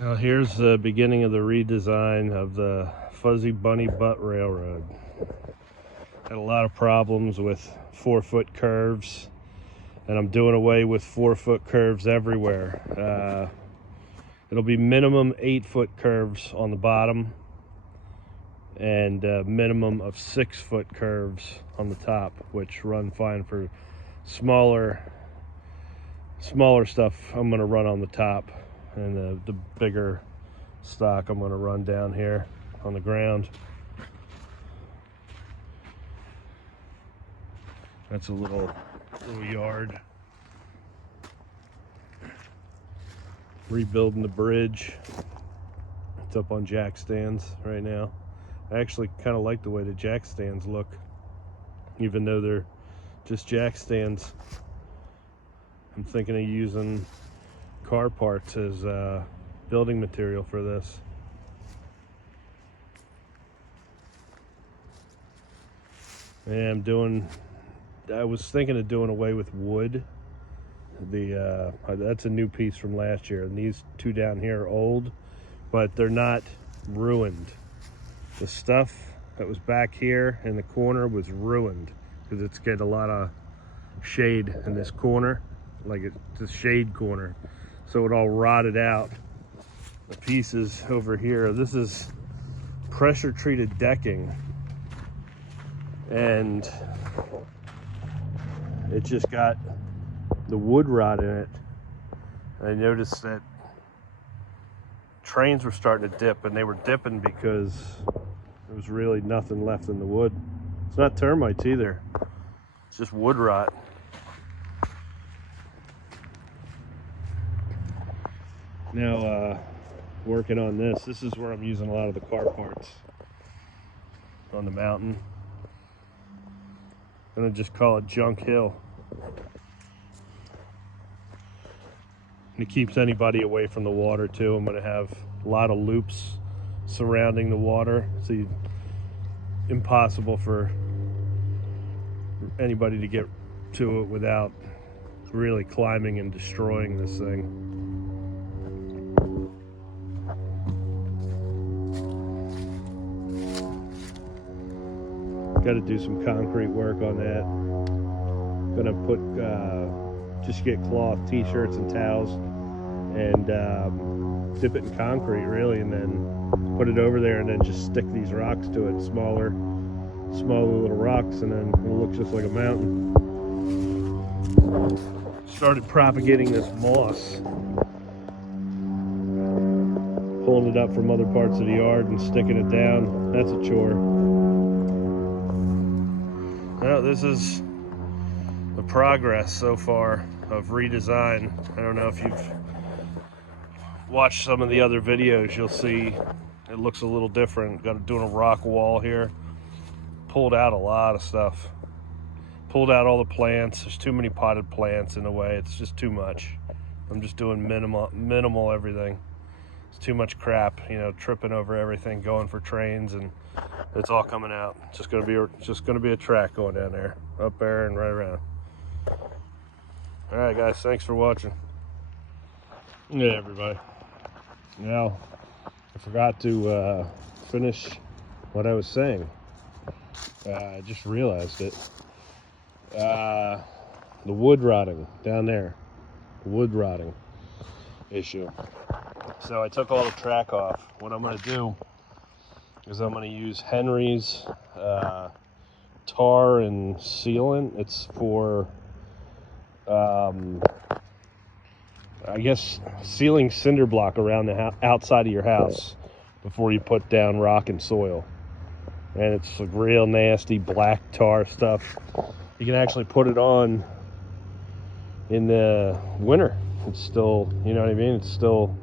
Well, here's the beginning of the redesign of the Fuzzy Bunny Butt Railroad. Had a lot of problems with 4-foot curves, and I'm doing away with 4-foot curves everywhere. It'll be minimum 8-foot curves on the bottom and a minimum of 6-foot curves on the top, which run fine for smaller stuff. I'm going to run on the top, and the bigger stock I'm going to run down here on the ground. That's a little yard. Rebuilding the bridge. It's up on jack stands right now. I actually kind of like the way the jack stands look, even though they're just jack stands. I'm thinking of using car parts as building material for this. And I was thinking of doing away with wood. That's a new piece from last year, and these two down here are old, but they're not ruined. The stuff that was back here in the corner was ruined because it's got a lot of shade in this corner, like it's a shade corner, so it all rotted out. The pieces over here, this is pressure treated decking, and it just got the wood rot in it. I noticed that trains were starting to dip, and they were dipping because there was really nothing left in the wood. It's not termites either, it's just wood rot. Now working on this is where I'm using a lot of the car parts on the mountain. I'm gonna just call it Junk Hill. And it keeps anybody away from the water too. I'm gonna have a lot of loops surrounding the water, so impossible for anybody to get to it without really climbing and destroying this thing. Got to do some concrete work on that. Gonna put just get cloth t-shirts and towels and dip it in concrete really, and then put it over there, and then just stick these rocks to it, smaller little rocks, and then it'll look just like a mountain. Started propagating this moss, pulling it up from other parts of the yard and sticking it down. That's a chore. Well, this is the progress so far of redesign. I don't know if you've watched some of the other videos, you'll see it looks a little different. Doing a rock wall here. Pulled out a lot of stuff. Pulled out all the plants. There's too many potted plants in the way. It's just too much. I'm just doing minimal everything. It's too much crap, tripping over everything, going for trains, and it's all coming out. It's just gonna be a track going down there, up there and right around. All right, guys, thanks for watching. Yeah, everybody. Now, I forgot to finish what I was saying. I just realized it. The wood rotting down there. The wood rotting issue. So I took all the track off. What I'm going to do is I'm going to use Henry's tar and sealant. It's for, I guess, sealing cinder block around the outside of your house before you put down rock and soil. And it's like real nasty black tar stuff. You can actually put it on in the winter. It's still, you know what I mean? It's still,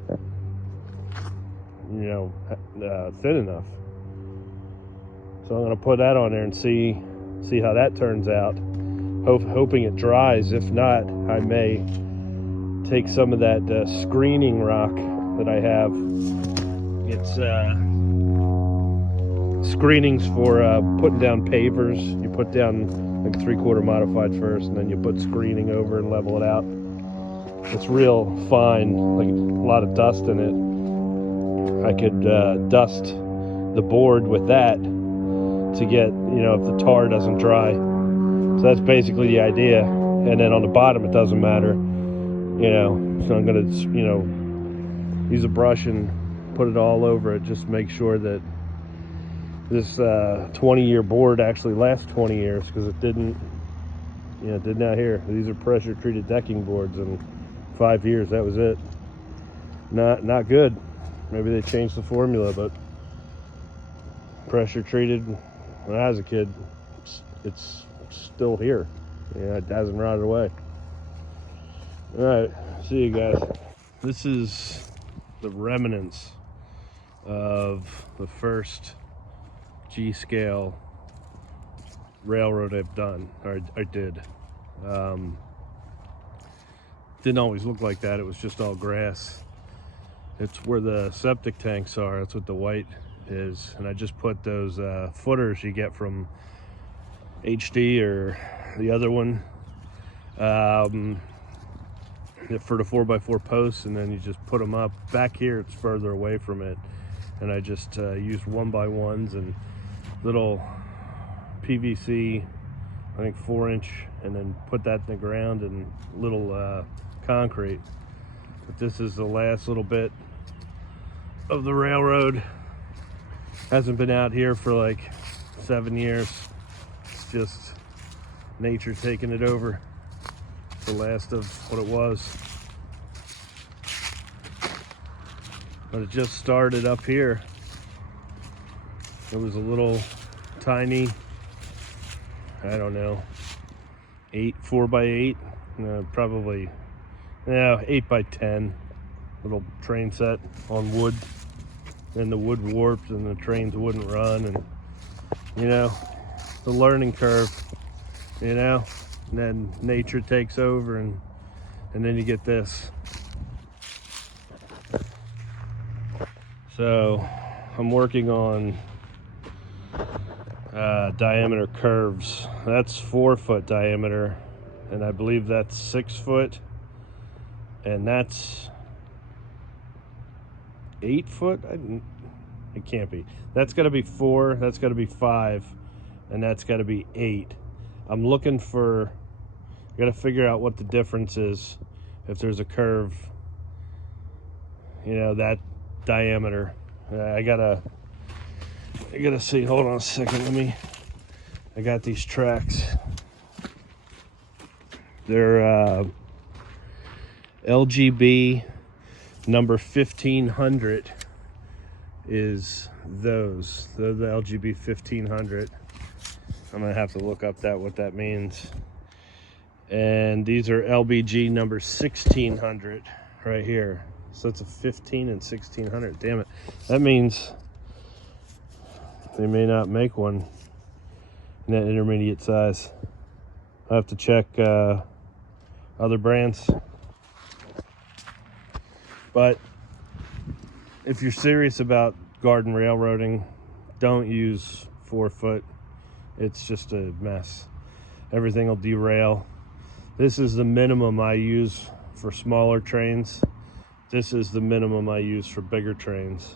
thin enough. So I'm going to put that on there and see how that turns out. Hoping it dries. If not, I may take some of that screening rock that I have. It's screenings for putting down pavers. You put down like 3/4 modified first, and then you put screening over and level it out. It's real fine, like a lot of dust in it, I could dust the board with that to get, you know, if the tar doesn't dry. So that's basically the idea. And then on the bottom, it doesn't matter, you know. So I'm gonna, you know, use a brush and put it all over it, just make sure that this 20-year board actually lasts 20 years, because it didn't, you know, it did not here. These are pressure treated decking boards, and 5 years, that was it. Not good. Maybe they changed the formula, but pressure treated, when I was a kid, it's still here. Yeah, it hasn't rotted away. All right, see you guys. This is the remnants of the first G-scale railroad I've done, or I did. Didn't always look like that. It was just all grass. It's where the septic tanks are. That's what the white is. And I just put those footers you get from HD or the other one for the 4x4 posts, and then you just put them up. Back here, it's further away from it. And I just used 1x1s and little PVC, I think 4-inch, and then put that in the ground and little concrete. But this is the last little bit of the railroad. Hasn't been out here for like 7 years. It's just nature taking it over. The last of what it was. But it just started up here. It was a little tiny, I don't know, 4x8, probably, 8x10, little train set on wood. And the wood warped and the trains wouldn't run, and, you know, the learning curve, you know, and then nature takes over, and then you get this. So I'm working on diameter curves. That's 4-foot diameter, and I believe that's 6 foot, and that's 8 foot. It can't be. That's got to be 4, that's got to be 5, and that's got to be 8. I'm looking for, I got to figure out what the difference is if there's a curve, you know, that diameter. I gotta see. Hold on a second. I got these tracks. They're LGB number 1500 is those. They're the LGB 1500. I'm gonna have to look up what that means. And these are LBG number 1600 right here. So it's a 15 and 1600. Damn it. That means they may not make one in that intermediate size. I'll have to check other brands. But if you're serious about garden railroading, don't use 4 foot. It's just a mess. Everything will derail. This is the minimum I use for smaller trains. This is the minimum I use for bigger trains.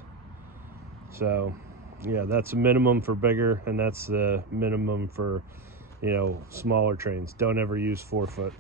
So yeah, that's a minimum for bigger, and that's the minimum for, you know, smaller trains. Don't ever use 4 foot.